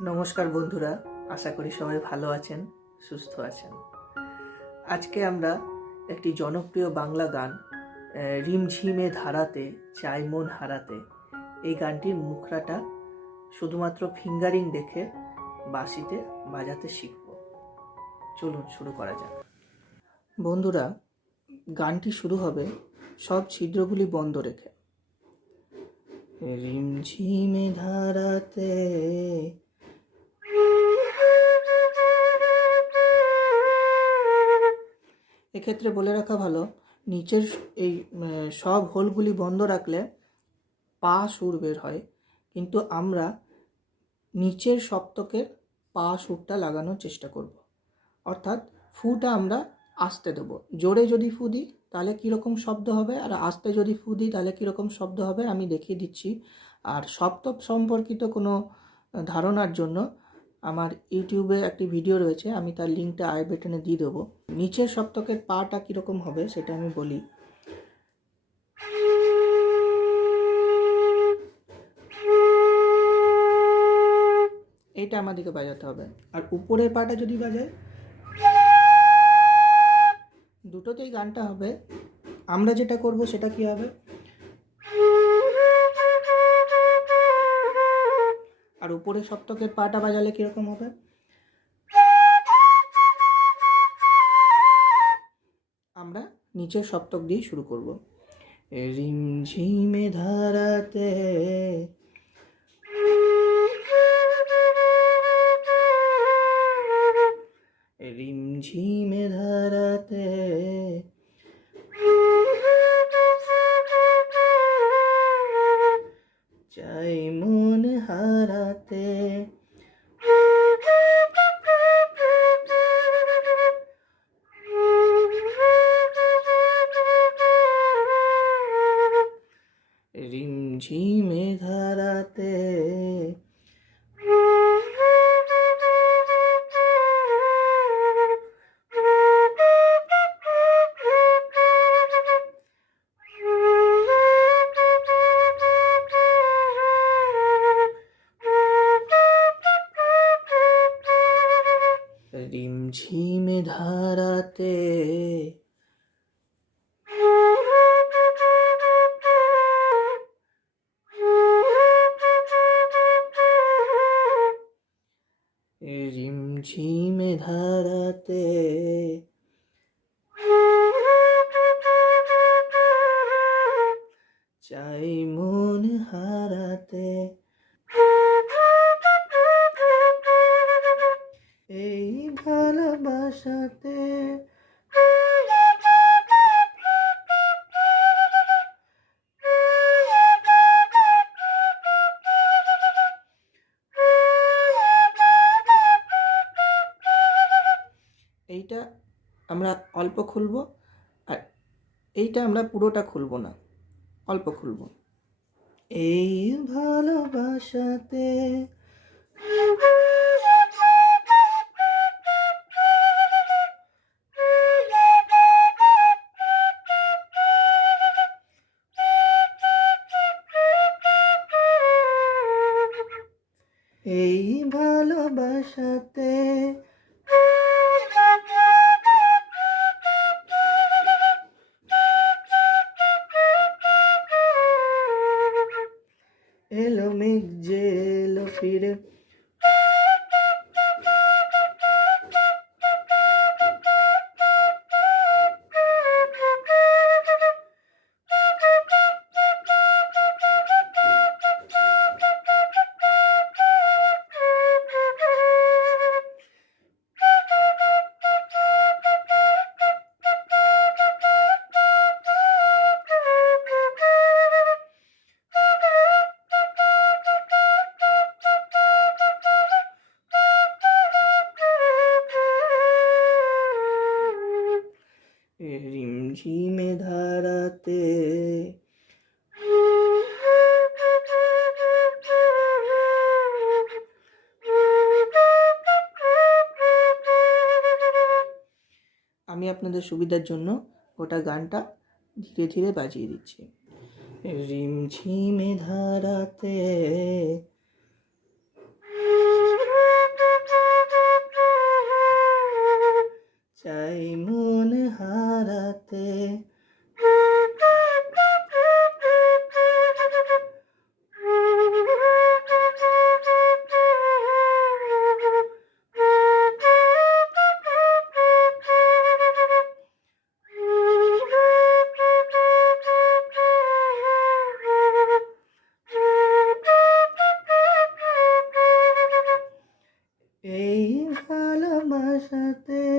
নমস্কার বন্ধুরা, আশা করি সবাই ভালো আছেন, সুস্থ আছেন। আজকে আমরা একটি জনপ্রিয় বাংলা গান রিমঝিমে ধারাতে চাই মন হারাতে, এই গানটির মুখরাটা শুধুমাত্র ফিঙ্গারিং দেখে বাঁশিতে বাজাতে শিখব। চলুন শুরু করা যাক। বন্ধুরা, গানটি শুরু হবে সব ছিদ্রগুলি বন্ধ রেখে। রিমঝিমে ধারাতে এক্ষেত্রে বলে রাখা ভালো, নিচের এই সব হোলগুলি বন্ধ রাখলে পা সুর বের হয়, কিন্তু আমরা নিচের সপ্তকের পা সুরটা লাগানোর চেষ্টা করব। অর্থাৎ ফুটা আমরা আস্তে দেবো। জোরে যদি ফু দিই তাহলে কীরকম শব্দ হবে, আর আস্তে যদি ফু দিই তাহলে কীরকম শব্দ হবে আমি দেখিয়ে দিচ্ছি। আর সপ্তক সম্পর্কিত কোনো ধারণার জন্য আমার ইউটিউবে একটি ভিডিও রয়েছে, আমি তার লিঙ্কটা আই বাটনে দিয়ে দেবো। নিচের সপ্তকের পাটা কীরকম হবে সেটা আমি বলি। এইটা আমাদেরকে বাজাতে হবে। আর উপরের পাটা যদি বাজায়, দুটোতেই গানটা হবে। আমরা যেটা করব সেটা কি হবে, আর উপরের সপ্তকের পাটা বাজালে কীরকম হবে। আমরা নিচের সপ্তক দিয়ে শুরু করব। রিমঝিমে ধারাতে রিমঝিমে ধারাতে চাই মন হারাতে, রিমঝিমে ধারাতে রিমঝিমে ধারাতে রিমঝিমে ধারাতে চাই মন হারাতে, এই ভালোবাসাতে এইটা আমরা অল্প খুলব, আর এইটা আমরা পুরোটা খুলব না, অল্প খুলব। এই ভালোবাসাতে এই ভালোবাসাতে এলো মেঘ যে এলো ফিরে, রিমঝিমে ধারাতে আমি আপনাদের সুবিধার জন্য গোটা গানটা ধীরে ধীরে বাজিয়ে দিচ্ছি। রিমঝিমে ধারাতে এই ভালোবাসাতে